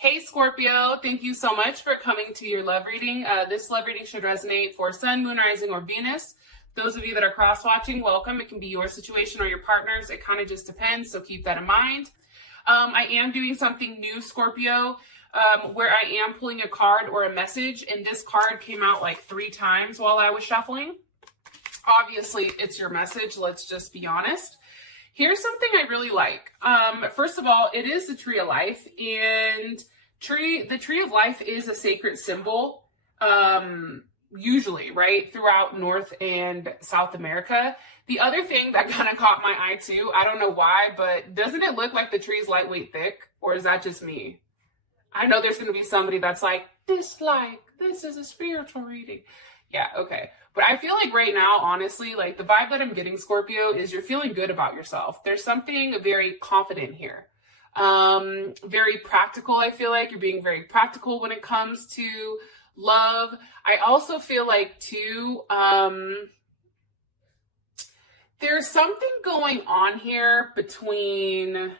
Hey Scorpio, thank you so much for coming to your love reading. This love reading should resonate for Sun, Moon, Rising, or Venus. Those of you that are cross-watching, welcome. It can be your situation or your partner's. It kind of just depends, so keep that in mind. I am doing something new, Scorpio, where I am pulling a card or a message, and this card came out like 3 times while I was shuffling. Obviously, it's your message. Let's just be honest. Here's something I really like. First of all, it is the Tree of Life, and the Tree of Life is a sacred symbol, usually, right, throughout North and South America. The other thing that kind of caught my eye too, I don't know why, but doesn't it look like the tree's lightweight thick, or is that just me? I know there's going to be somebody that's like, this is a spiritual reading. Yeah, okay. But I feel like right now, honestly, like the vibe that I'm getting, Scorpio, is you're feeling good about yourself. There's something very confident here. Very practical, I feel like. You're being very practical when it comes to love. I also feel like, too, there's something going on here between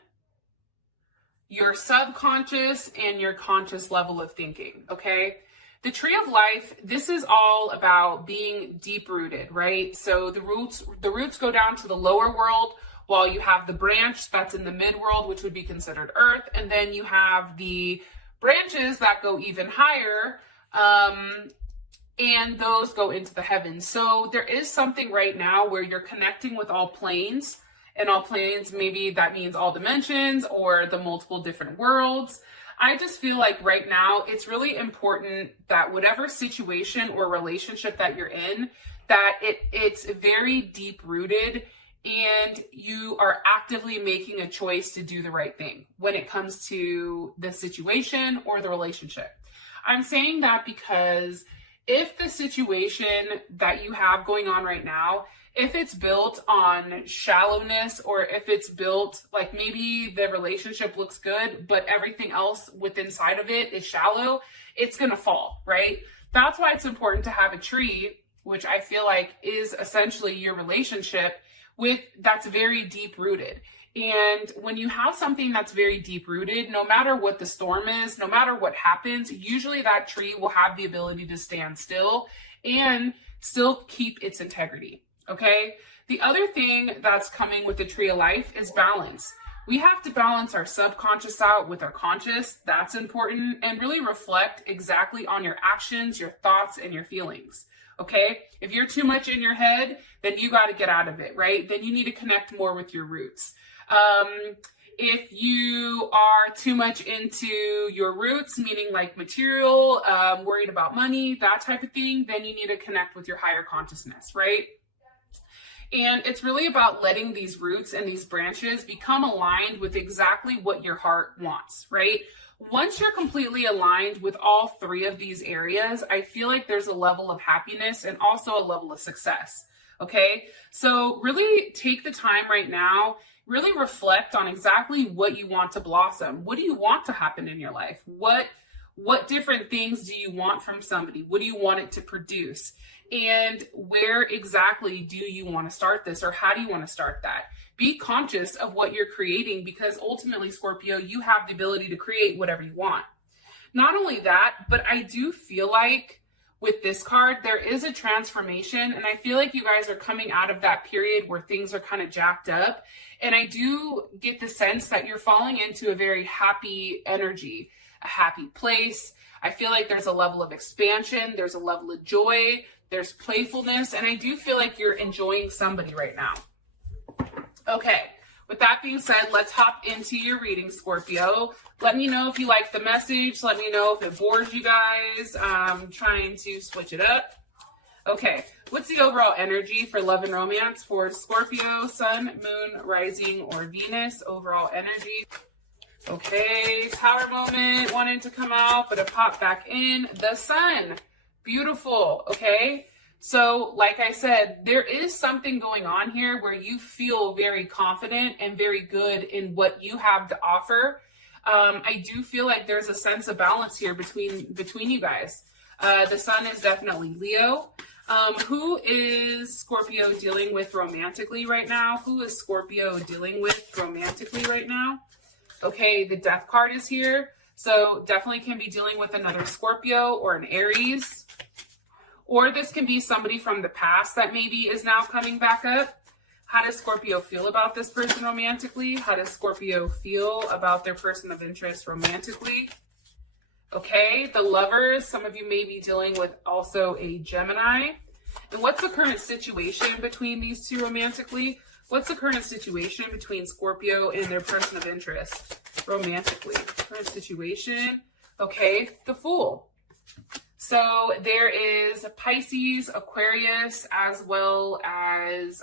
your subconscious and your conscious level of thinking, okay? The Tree of Life, this is all about being deep-rooted, right? So the roots go down to the lower world, while you have the branch that's in the mid-world, which would be considered Earth, and then you have the branches that go even higher, and those go into the heavens. So there is something right now where you're connecting with all planes, and all planes, maybe that means all dimensions or the multiple different worlds. I just feel like right now it's really important that whatever situation or relationship that you're in, that it's very deep rooted and you are actively making a choice to do the right thing when it comes to the situation or the relationship. I'm saying that because if the situation that you have going on right now, if it's built on shallowness, or if it's built like maybe the relationship looks good, but everything else within inside of it is shallow, it's going to fall, right? That's why it's important to have a tree, which I feel like is essentially your relationship that's very deep rooted. And when you have something that's very deep rooted, no matter what the storm is, no matter what happens, usually that tree will have the ability to stand still and still keep its integrity. Okay. The other thing that's coming with the Tree of Life is balance. We have to balance our subconscious out with our conscious. That's important, and really reflect exactly on your actions, your thoughts, and your feelings. Okay. If you're too much in your head, then you got to get out of it, right? Then you need to connect more with your roots. If you are too much into your roots, meaning like material, worried about money, that type of thing, then you need to connect with your higher consciousness, right? And it's really about letting these roots and these branches become aligned with exactly what your heart wants, right? Once you're completely aligned with all 3 of these areas, I feel like there's a level of happiness and also a level of success, okay? So really take the time right now, really reflect on exactly what you want to blossom. What do you want to happen in your life? What different things do you want from somebody? What do you want it to produce? And where exactly do you want to start this, or how do you want to start that? Be conscious of what you're creating, because ultimately, Scorpio, you have the ability to create whatever you want. Not only that, but I do feel like with this card, there is a transformation, and I feel like you guys are coming out of that period where things are kind of jacked up. And I do get the sense that you're falling into a very happy energy, a happy place. I feel like there's a level of expansion, there's a level of joy, there's playfulness, and I do feel like you're enjoying somebody right now. Okay, with that being said, let's hop into your reading, Scorpio. Let me know if you like the message. Let me know if it bores you guys. I'm trying to switch it up. Okay, what's the overall energy for love and romance for Scorpio, Sun, Moon, Rising, or Venus? Overall energy. Okay, Tower moment wanted to come out, but it popped back in. The Sun. Beautiful. Okay. So like I said, there is something going on here where you feel very confident and very good in what you have to offer. I do feel like there's a sense of balance here between you guys. The Sun is definitely Leo. Who is Scorpio dealing with romantically right now? Who is Scorpio dealing with romantically right now? Okay, the Death card is here. So definitely can be dealing with another Scorpio or an Aries. Or this can be somebody from the past that maybe is now coming back up. How does Scorpio feel about this person romantically? How does Scorpio feel about their person of interest romantically? Okay, the Lovers, some of you may be dealing with also a Gemini. And what's the current situation between these two romantically? What's the current situation between Scorpio and their person of interest romantically? Current situation, okay, the Fool. So there is Pisces, Aquarius, as well as,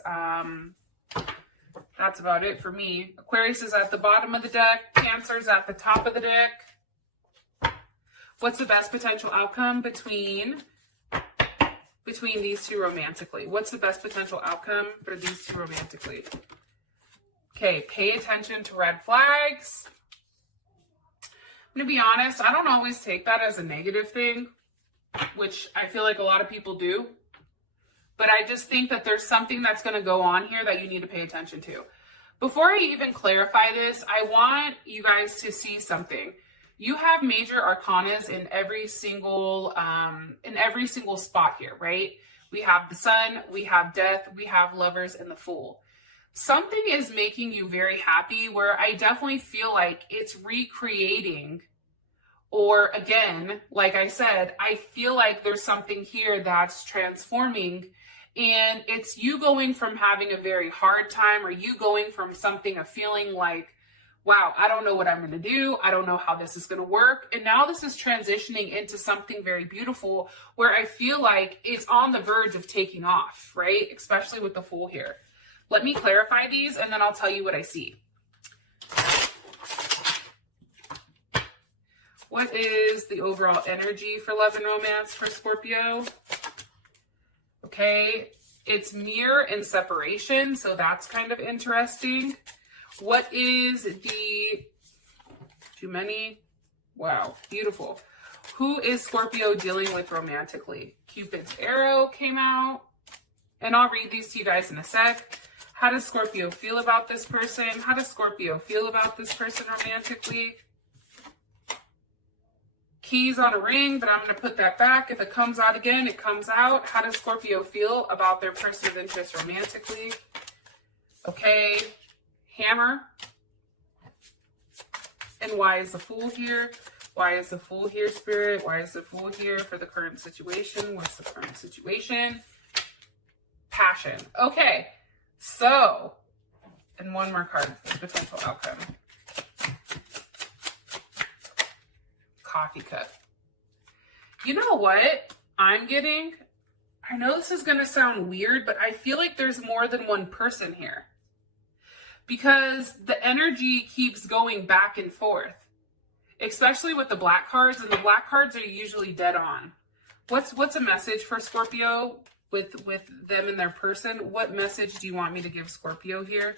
that's about it for me. Aquarius is at the bottom of the deck. Cancer is at the top of the deck. What's the best potential outcome between these two romantically? What's the best potential outcome for these two romantically? Okay, pay attention to red flags. I'm going to be honest, I don't always take that as a negative thing, which I feel like a lot of people do. But I just think that there's something that's going to go on here that you need to pay attention to. Before I even clarify this, I want you guys to see something. You have major arcanas in every single spot here, right? We have the Sun, we have Death, we have Lovers, and the Fool. Something is making you very happy where I definitely feel like it's recreating, or again, like I said, I feel like there's something here that's transforming, and it's you going from having a very hard time, or you going from something, a feeling like, wow, I don't know what I'm going to do. I don't know how this is going to work. And now this is transitioning into something very beautiful where I feel like it's on the verge of taking off, right? Especially with the Fool here. Let me clarify these and then I'll tell you what I see. What is the overall energy for love and romance for Scorpio? Okay, it's mirror and separation, so that's kind of interesting. What is the, too many? Wow, beautiful. Who is Scorpio dealing with romantically? Cupid's arrow came out, and I'll read these to you guys in a sec. How does Scorpio feel about this person? How does Scorpio feel about this person romantically? Keys on a ring, but I'm going to put that back. If it comes out again, it comes out. How does Scorpio feel about their person of interest romantically? Okay. Hammer. And why is the Fool here? Why is the Fool here, Spirit? Why is the Fool here for the current situation? What's the current situation? Passion. Okay, so, and one more card for potential outcome. Coffee cup. You know what I'm getting? I know this is going to sound weird, but I feel like there's more than one person here. Because the energy keeps going back and forth, especially with the black cards, and the black cards are usually dead on. What's a message for Scorpio with them and their person? What message do you want me to give Scorpio here?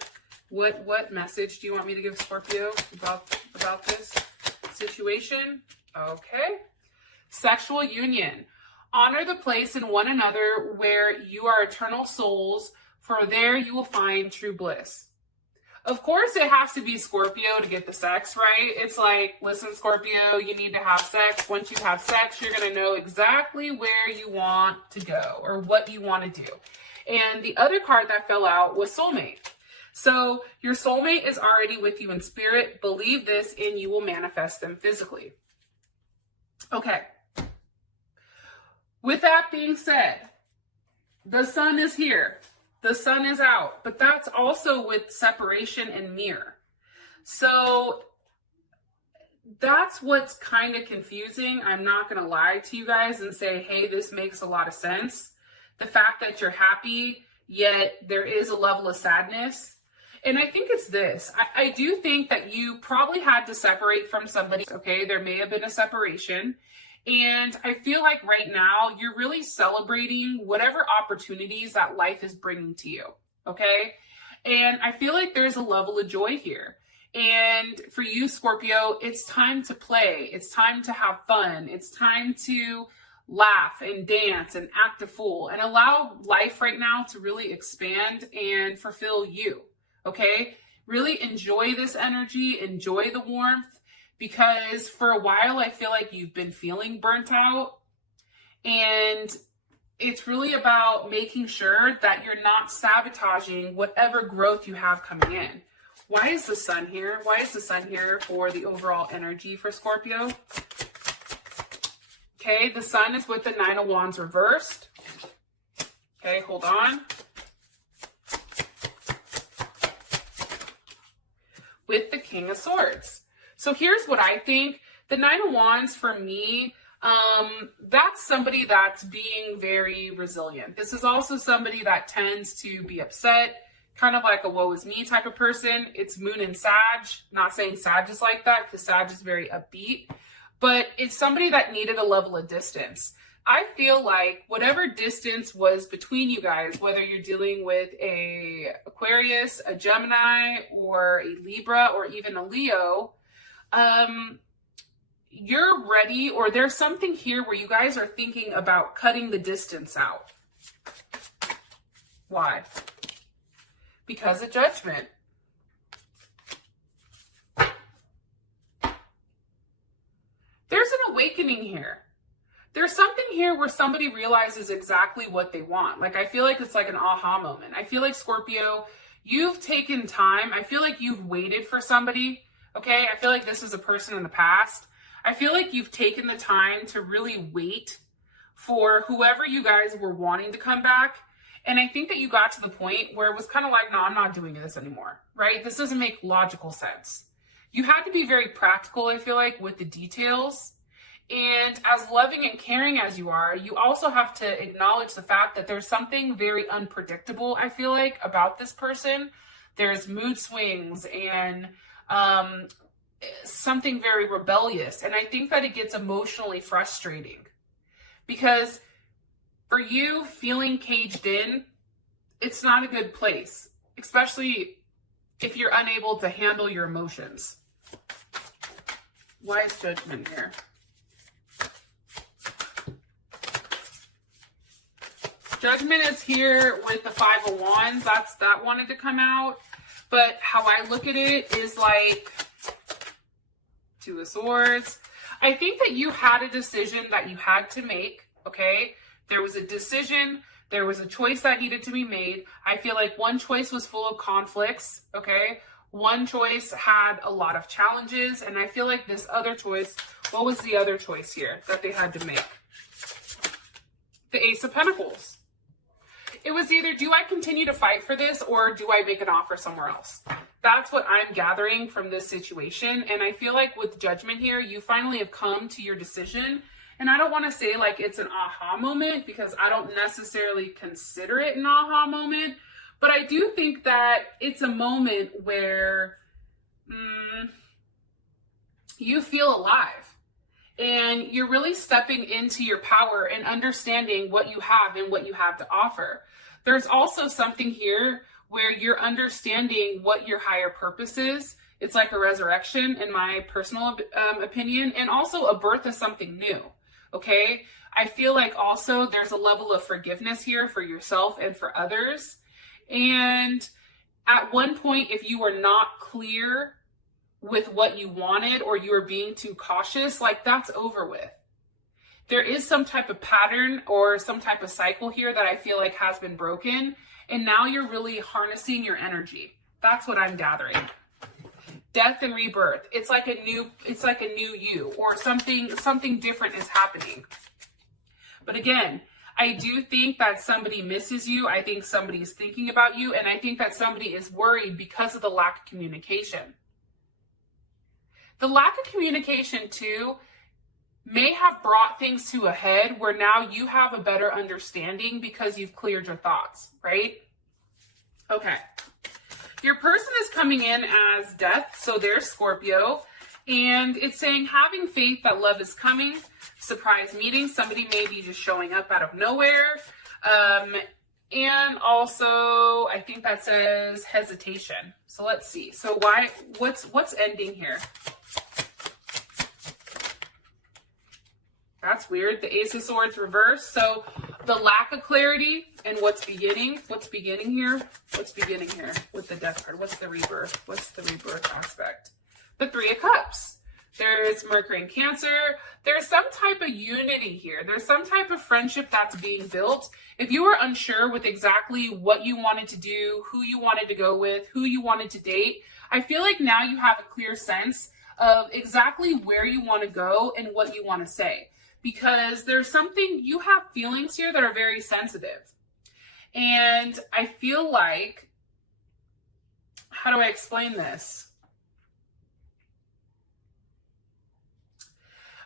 What message do you want me to give Scorpio about this situation? Okay. Sexual union. Honor the place in one another where you are eternal souls, for there you will find true bliss. Of course, it has to be Scorpio to get the sex, right? It's like, listen, Scorpio, you need to have sex. Once you have sex, you're going to know exactly where you want to go or what you want to do. And the other card that fell out was soulmate. So your soulmate is already with you in spirit. Believe this and you will manifest them physically. Okay. With that being said, the Sun is here. The Sun is out, but that's also with separation and mirror. So that's what's kind of confusing. I'm not going to lie to you guys and say, hey, this makes a lot of sense. The fact that you're happy, yet there is a level of sadness. And I think it's this. I do think that you probably had to separate from somebody. Okay, there may have been a separation. And I feel like right now you're really celebrating whatever opportunities that life is bringing to you, okay? And I feel like there's a level of joy here. And for you, Scorpio, it's time to play. It's time to have fun. It's time to laugh and dance and act a fool and allow life right now to really expand and fulfill you, okay? Really enjoy this energy. Enjoy the warmth. because for a while I feel like you've been feeling burnt out, and it's really about making sure that you're not sabotaging whatever growth you have coming in. Why is the sun here? Why is the sun here for the overall energy for Scorpio? Okay, the sun is with the Nine of Wands reversed. Okay, hold on. With the King of Swords. So here's what I think. The Nine of Wands for me, that's somebody that's being very resilient. This is also somebody that tends to be upset, kind of like a woe is me type of person. It's Moon and Sag. Not saying Sag is like that, because Sag is very upbeat, but it's somebody that needed a level of distance. I feel like whatever distance was between you guys, whether you're dealing with a Aquarius, a Gemini, or a Libra, or even a Leo, you're ready, or there's something here where you guys are thinking about cutting the distance out. Why? Because of Judgment. There's an awakening here. There's something here where somebody realizes exactly what they want. Like, I feel like it's like an aha moment. I feel like, Scorpio, you've taken time. I feel like you've waited for somebody, okay? I feel like this is a person in the past. I feel like you've taken the time to really wait for whoever you guys were wanting to come back. And I think that you got to the point where it was kind of like, no, I'm not doing this anymore, right? This doesn't make logical sense. You had to be very practical, I feel like, with the details. And as loving and caring as you are, you also have to acknowledge the fact that there's something very unpredictable, I feel like, about this person. There's mood swings and something very rebellious. And I think that it gets emotionally frustrating, because for you, feeling caged in, it's not a good place, especially if you're unable to handle your emotions. Why is Judgment here? Judgment is here with the Five of Wands. That wanted to come out. But how I look at it is like Two of Swords. I think that you had a decision that you had to make, okay? There was a decision. There was a choice that needed to be made. I feel like one choice was full of conflicts, okay? One choice had a lot of challenges. And I feel like this other choice, what was the other choice here that they had to make? The Ace of Pentacles. It was either, do I continue to fight for this, or do I make an offer somewhere else? That's what I'm gathering from this situation. And I feel like with Judgment here, you finally have come to your decision. And I don't want to say like it's an aha moment, because I don't necessarily consider it an aha moment. But I do think that it's a moment where you feel alive. And you're really stepping into your power and understanding what you have and what you have to offer. There's also something here where you're understanding what your higher purpose is. It's like a resurrection, in my personal opinion, and also a birth of something new, okay? I feel like also there's a level of forgiveness here for yourself and for others. And at one point, if you were not clear with what you wanted, or you were being too cautious, like, that's over with. There is some type of pattern or some type of cycle here that I feel like has been broken, and now you're really harnessing your energy. That's what I'm gathering. Death and rebirth. It's like a new you, or something different is happening. But again, I do think that somebody misses you. I think somebody is thinking about you, and I think that somebody is worried because of the lack of communication. The lack of communication, too, may have brought things to a head where now you have a better understanding because you've cleared your thoughts, right? Okay. Your person is coming in as Death, so there's Scorpio, and it's saying having faith that love is coming, surprise meeting, somebody may be just showing up out of nowhere, and also I think that says hesitation. So let's see. So what's ending here? That's weird. The Ace of Swords reversed. So the lack of clarity and what's beginning here? What's beginning here with the Death card? What's the rebirth? What's the rebirth aspect? The Three of Cups. There's Mercury in Cancer. There's some type of unity here. There's some type of friendship that's being built. If you were unsure with exactly what you wanted to do, who you wanted to go with, who you wanted to date, I feel like now you have a clear sense of exactly where you want to go and what you want to say. Because there's something, you have feelings here that are very sensitive. And I feel like, how do I explain this?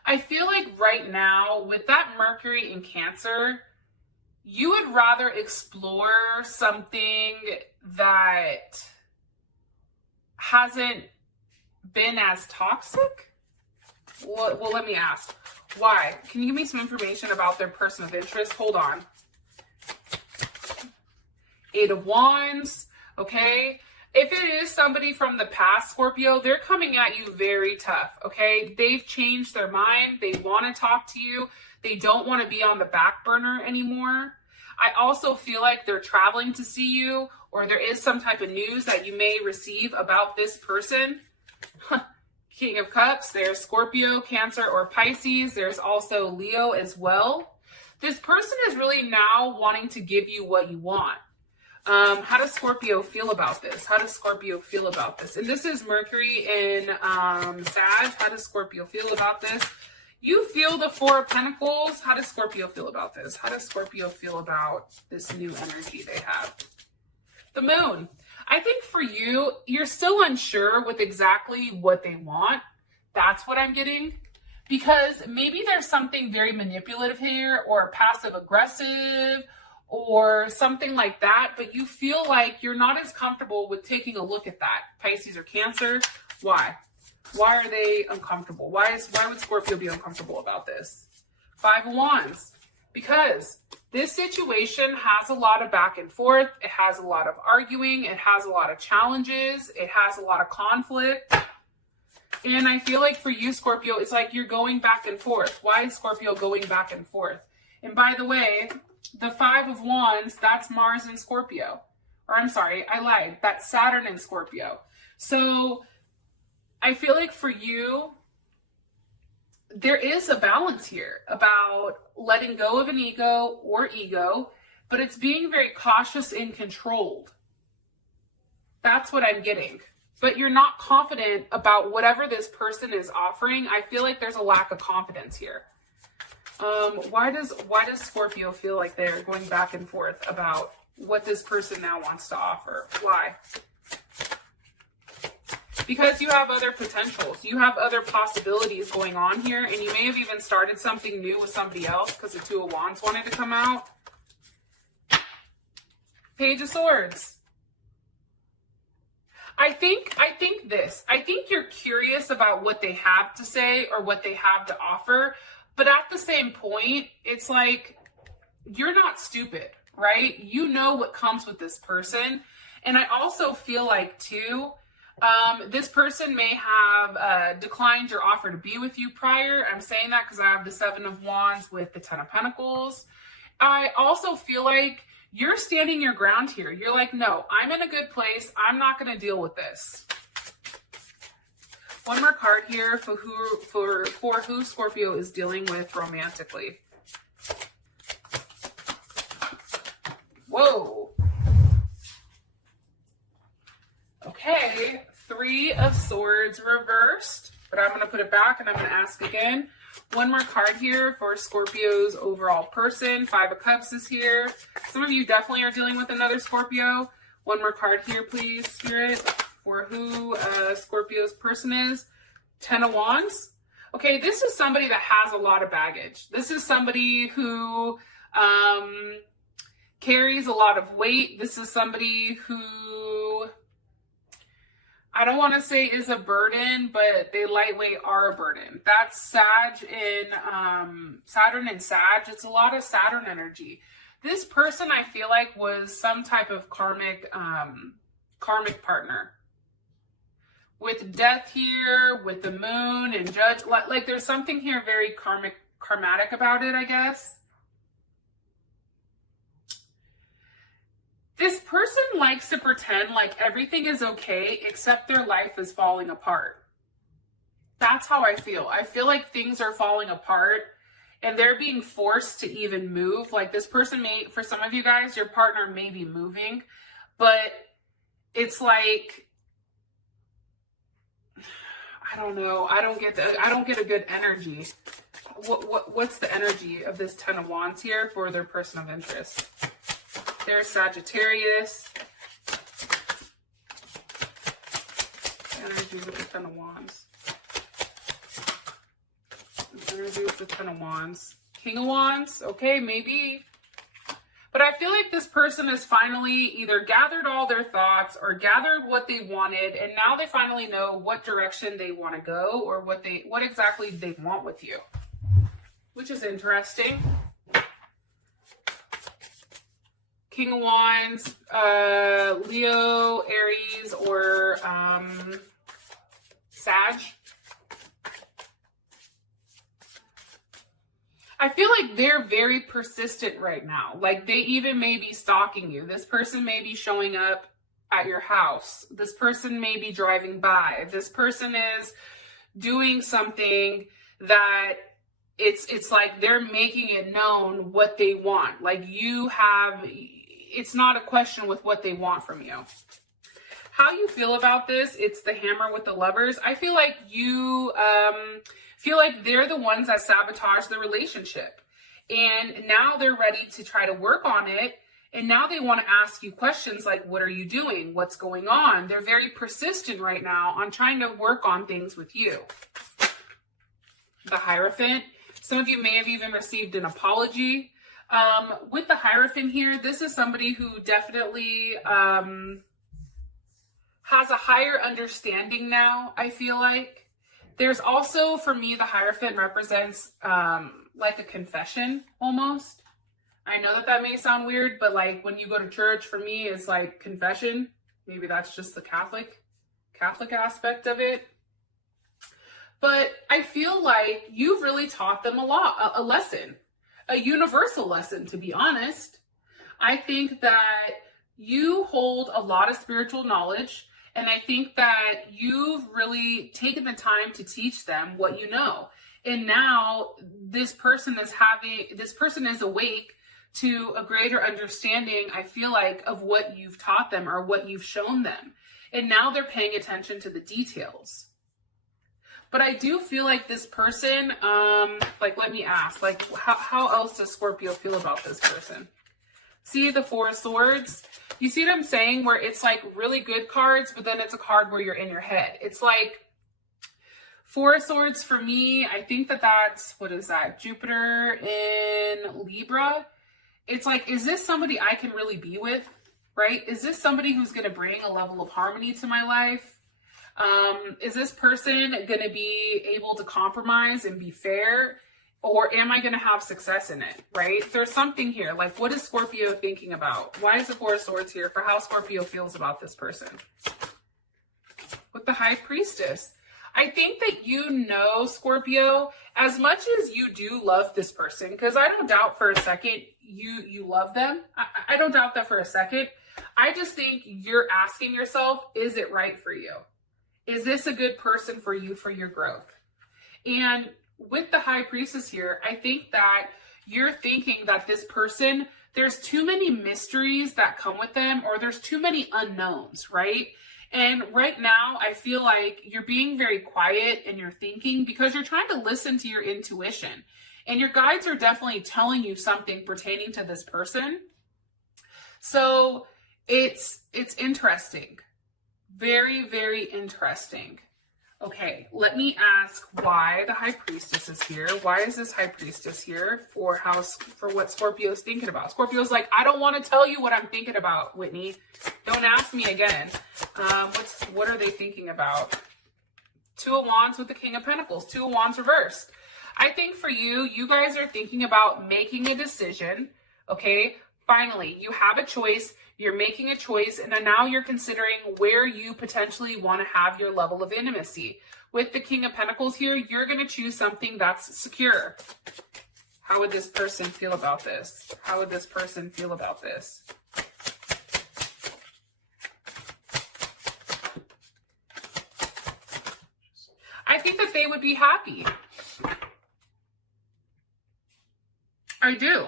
I feel like right now, with that Mercury in Cancer, you would rather explore something that hasn't been as toxic? Well, let me ask. Why? Can you give me some information about their person of interest? Hold on. 8 of Wands, okay? If it is somebody from the past, Scorpio, they're coming at you very tough, okay? They've changed their mind. They want to talk to you. They don't want to be on the back burner anymore. I also feel like they're traveling to see you, or there is some type of news that you may receive about this person. King of Cups, there's Scorpio, Cancer, or Pisces. There's also Leo as well. This person is really now wanting to give you what you want. How does Scorpio feel about this? How does Scorpio feel about this? And this is Mercury in Sag. How does Scorpio feel about this? You feel the 4 of Pentacles. How does Scorpio feel about this? How does Scorpio feel about this new energy they have? The Moon. I think for you, you're still unsure with exactly what they want. That's what I'm getting. Because maybe there's something very manipulative here, or passive aggressive, or something like that, but you feel like you're not as comfortable with taking a look at that. Pisces or Cancer, why? Why are they uncomfortable? Why would Scorpio be uncomfortable about this? 5 of Wands, because this situation has a lot of back and forth. It has a lot of arguing. It has a lot of challenges. It has a lot of conflict. And I feel like for you, Scorpio, it's like you're going back and forth. Why is Scorpio going back and forth? And by the way, the 5 of Wands, that's Mars in Scorpio. Or I'm sorry, I lied. That's Saturn in Scorpio. So I feel like for you, there is a balance here about letting go of an ego or ego, but it's being very cautious and controlled. That's what I'm getting. But you're not confident about whatever this person is offering. I feel like there's a lack of confidence here. Why does Scorpio feel like they're going back and forth about what this person now wants to offer? Why? Because you have other potentials. You have other possibilities going on here, and you may have even started something new with somebody else because the 2 of Wands wanted to come out. Page of Swords. I think you're curious about what they have to say or what they have to offer. But at the same point, it's like, you're not stupid, right? You know what comes with this person. And I also feel like, too, this person may have declined your offer to be with you prior. I'm saying that because I have the 7 of Wands with the 10 of Pentacles. I also feel like you're standing your ground here. You're like, no, I'm in a good place. I'm not going to deal with this. One more card here for who Scorpio is dealing with romantically. Whoa. Okay, 3 of Swords reversed, but I'm going to put it back and I'm going to ask again. One more card here for Scorpio's overall person. 5 of Cups is here. Some of you definitely are dealing with another Scorpio. One more card here, please, Spirit, for who Scorpio's person is. 10 of Wands. Okay, this is somebody that has a lot of baggage. This is somebody who carries a lot of weight. This is somebody who, I don't want to say is a burden, but they lightweight are a burden. That's Sag in Saturn and Sag. It's a lot of Saturn energy. This person, I feel like, was some type of karmic partner. With Death here, with the Moon and Judge, like there's something here very karmatic about it, I guess. This person likes to pretend like everything is okay except their life is falling apart. That's how I feel. I feel like things are falling apart and they're being forced to even move. Like this person may, for some of you guys, your partner may be moving, but it's like, I don't know. I don't get a good energy. What's the energy of this Ten of Wands here for their person of interest? There's Sagittarius. Energy with the Ten of Wands. Energy with the Ten of Wands. King of Wands. Okay, maybe. But I feel like this person has finally either gathered all their thoughts or gathered what they wanted, and now they finally know what direction they want to go or what exactly they want with you, which is interesting. King of Wands, Leo, Aries, or Sag. I feel like they're very persistent right now. Like they even may be stalking you. This person may be showing up at your house. This person may be driving by. This person is doing something that it's like they're making it known what they want. Like it's not a question with what they want from you. How you feel about this, it's the Hammer with the Lovers. I feel like you feel like they're the ones that sabotage the relationship. And now they're ready to try to work on it. And now they want to ask you questions like, what are you doing? What's going on? They're very persistent right now on trying to work on things with you. The Hierophant. Some of you may have even received an apology. With the Hierophant here, this is somebody who definitely has a higher understanding now, I feel like. There's also, for me, the Hierophant represents like a confession almost. I know that may sound weird, but like when you go to church, for me, it's like confession. Maybe that's just the Catholic aspect of it. But I feel like you've really taught them a lesson, a universal lesson, to be honest. I think that you hold a lot of spiritual knowledge. And I think that you've really taken the time to teach them what you know. And now this person is awake to a greater understanding, I feel like, of what you've taught them or what you've shown them. And now they're paying attention to the details. But I do feel like this person, like, let me ask, like, how else does Scorpio feel about this person? See the Four of Swords? You see what I'm saying? Where it's like really good cards, but then it's a card where you're in your head. It's like Four of Swords for me, I think that's, what is that? Jupiter in Libra. It's like, is this somebody I can really be with, right? Is this somebody who's going to bring a level of harmony to my life? Is this person going to be able to compromise and be fair? Or am I going to have success in it, right? There's something here. Like, what is Scorpio thinking about? Why is the Four of Swords here for how Scorpio feels about this person? With the High Priestess. I think that you know, Scorpio, as much as you do love this person, because I don't doubt for a second you love them. I don't doubt that for a second. I just think you're asking yourself, is it right for you? Is this a good person for you, for your growth? And with the High Priestess here, I think that you're thinking that this person, there's too many mysteries that come with them, or there's too many unknowns, right? And right now, I feel like you're being very quiet and you're thinking because you're trying to listen to your intuition. And your guides are definitely telling you something pertaining to this person. So it's interesting. Very, very interesting. Okay, let me ask why the High Priestess is here. Why is this High Priestess here for what Scorpio's thinking about? Scorpio's like, I don't want to tell you what I'm thinking about, Whitney. Don't ask me again. What are they thinking about? Two of Wands with the King of Pentacles. Two of Wands reversed. I think for you, you guys are thinking about making a decision. Okay, finally, you have a choice. You're making a choice, and then now you're considering where you potentially want to have your level of intimacy. With the King of Pentacles here, you're going to choose something that's secure. How would this person feel about this? How would this person feel about this? I think that that they would be happy. I do.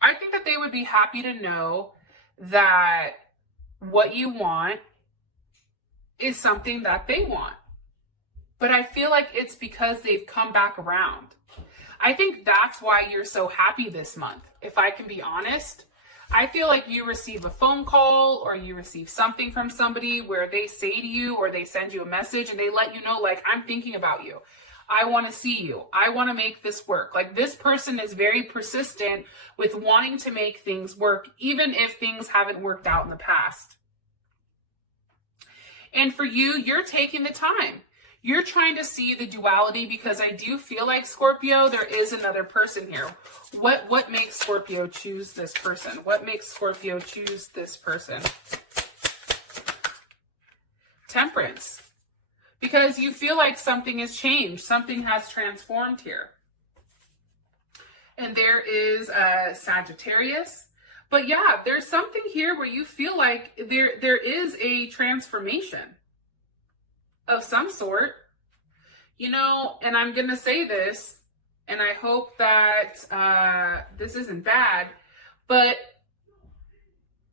I think that they would be happy to know that what you want is something that they want. But I feel like it's because they've come back around. I think that's why you're so happy this month. If I can be honest, I feel like you receive a phone call or you receive something from somebody where they say to you or they send you a message and they let you know, like, I'm thinking about you. I want to see you. I want to make this work. Like, this person is very persistent with wanting to make things work, even if things haven't worked out in the past. And for you, you're taking the time. You're trying to see the duality, because I do feel like, Scorpio, there is another person here. What makes Scorpio choose this person? What makes Scorpio choose this person? Temperance. Because you feel like something has changed. Something has transformed here. And there is Sagittarius. But yeah, there's something here where you feel like there is a transformation of some sort, you know. And I'm going to say this, and I hope that this isn't bad, but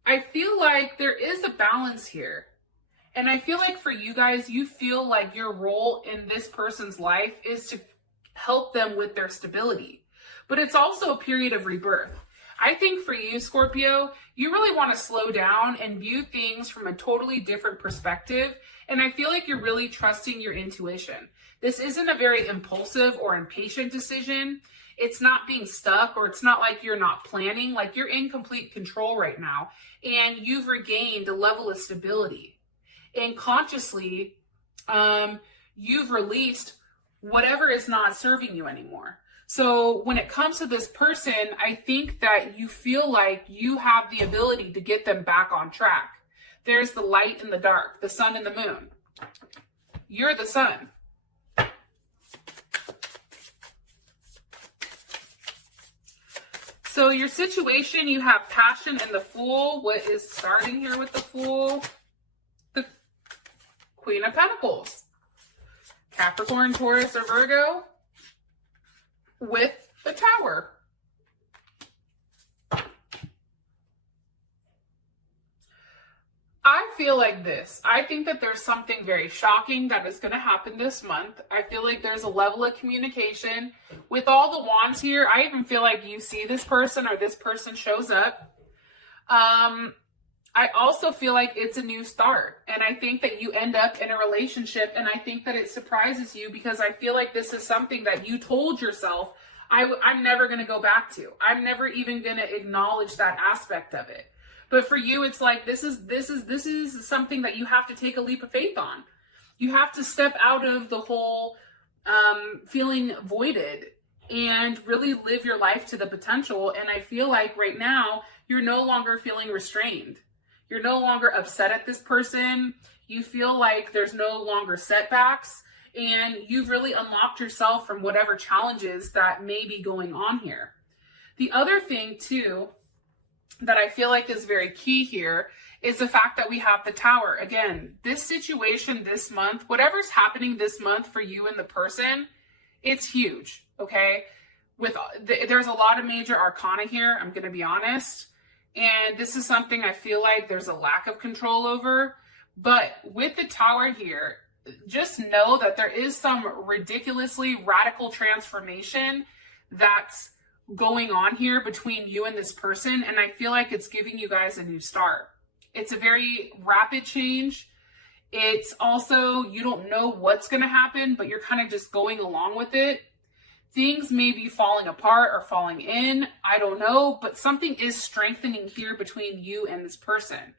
I feel like there is a balance here. And I feel like for you guys, you feel like your role in this person's life is to help them with their stability. But it's also a period of rebirth. I think for you, Scorpio, you really want to slow down and view things from a totally different perspective. And I feel like you're really trusting your intuition. This isn't a very impulsive or impatient decision. It's not being stuck, or it's not like you're not planning. Like, you're in complete control right now, and you've regained a level of stability. And consciously, you've released whatever is not serving you anymore. So when it comes to this person, I think that you feel like you have the ability to get them back on track. There's the light and the dark, the sun and the moon. You're the sun. So your situation, you have passion and the Fool. What is starting here with the Fool? The Queen of Pentacles. Capricorn, Taurus, or Virgo with the Tower. I feel like this. I think that there's something very shocking that is going to happen this month. I feel like there's a level of communication. With all the wands here, I even feel like you see this person or this person shows up. I also feel like it's a new start. And I think that you end up in a relationship, and I think that it surprises you, because I feel like this is something that you told yourself, I'm never going to go back to. I'm never even going to acknowledge that aspect of it. But for you, it's like, this is something that you have to take a leap of faith on. You have to step out of the whole feeling voided and really live your life to the potential. And I feel like right now, you're no longer feeling restrained. You're no longer upset at this person. You feel like there's no longer setbacks, and you've really unlocked yourself from whatever challenges that may be going on here. The other thing too, that I feel like is very key here, is the fact that we have the Tower. Again, this situation this month, whatever's happening this month for you and the person, it's huge, okay? There's a lot of major arcana here, I'm going to be honest. And this is something I feel like there's a lack of control over. But with the Tower here, just know that there is some ridiculously radical transformation that's going on here between you and this person. And I feel like it's giving you guys a new start. It's a very rapid change. It's also, you don't know what's going to happen, but you're kind of just going along with it. Things may be falling apart or falling in. I don't know, but something is strengthening here between you and this person.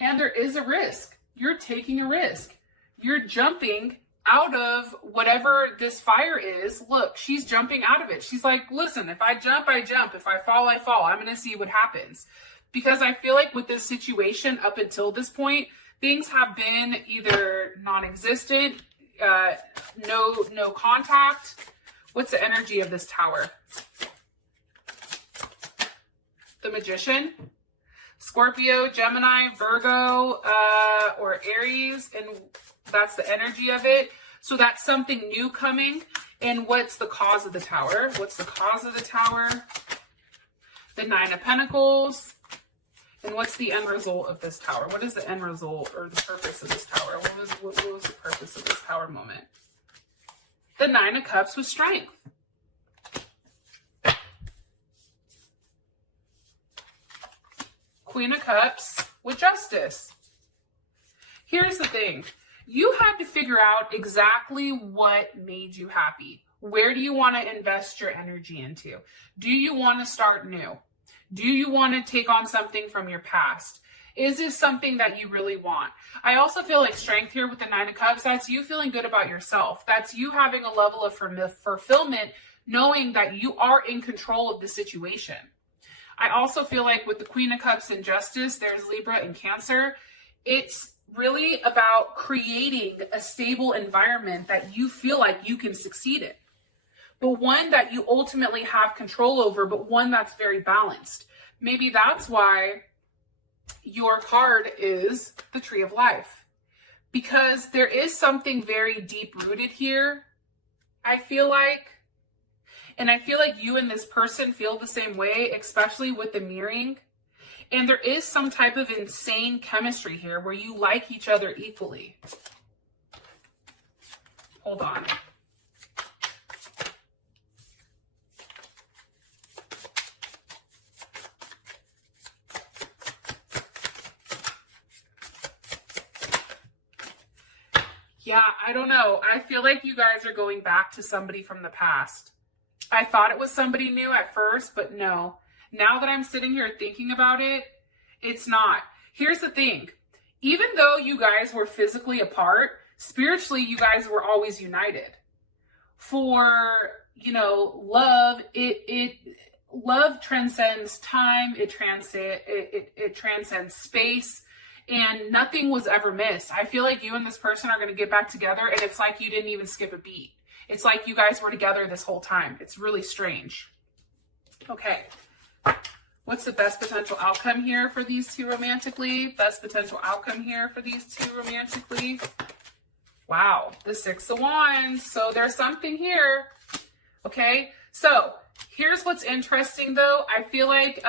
And there is a risk. You're taking a risk. You're jumping out of whatever this fire is. Look, she's jumping out of it. She's like, listen, if I jump, I jump. If I fall, I fall. I'm going to see what happens. Because I feel like with this situation up until this point, things have been either non-existent, no contact. What's the energy of this Tower? The Magician. Scorpio, Gemini, Virgo, or Aries. And That's the energy of it. So that's something new coming. And what's the cause of the Tower? What's the cause of the Tower? The Nine of Pentacles. And what's the end result of this Tower? What is the end result or the purpose of this Tower? What was the purpose of this Tower moment? The Nine of Cups with strength. Queen of Cups with justice. Here's the thing. You had to figure out exactly what made you happy. Where do you want to invest your energy into? Do you want to start new? Do you want to take on something from your past? Is this something that you really want? I also feel like strength here with the Nine of Cups. That's you feeling good about yourself. That's you having a level of fulfillment, knowing that you are in control of the situation. I also feel like with the Queen of Cups and Justice, there's Libra and Cancer. It's really about creating a stable environment that you feel like you can succeed in, but one that you ultimately have control over, but one that's very balanced. Maybe that's why your card is the Tree of Life, because there is something very deep rooted here, I feel like. And I feel like you and this person feel the same way, especially with the mirroring. And there is some type of insane chemistry here where you like each other equally. Hold on. Yeah, I don't know. I feel like you guys are going back to somebody from the past. I thought it was somebody new at first, but no. Now that I'm sitting here thinking about it, it's not. Here's the thing. Even though you guys were physically apart, spiritually, you guys were always united. For, you know, love, love transcends time. It transcends space. And nothing was ever missed. I feel like you and this person are going to get back together, and it's like you didn't even skip a beat. It's like you guys were together this whole time. It's really strange. Okay. What's the best potential outcome here for these two romantically? Best potential outcome here for these two romantically. Wow. The Six of Wands. So there's something here. Okay. So here's what's interesting though. I feel like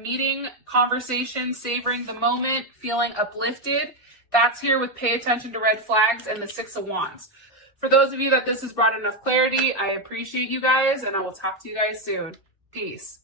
meeting, conversation, savoring the moment, feeling uplifted. That's here with pay attention to red flags and the Six of Wands. For those of you that this has brought enough clarity, I appreciate you guys, and I will talk to you guys soon. Peace.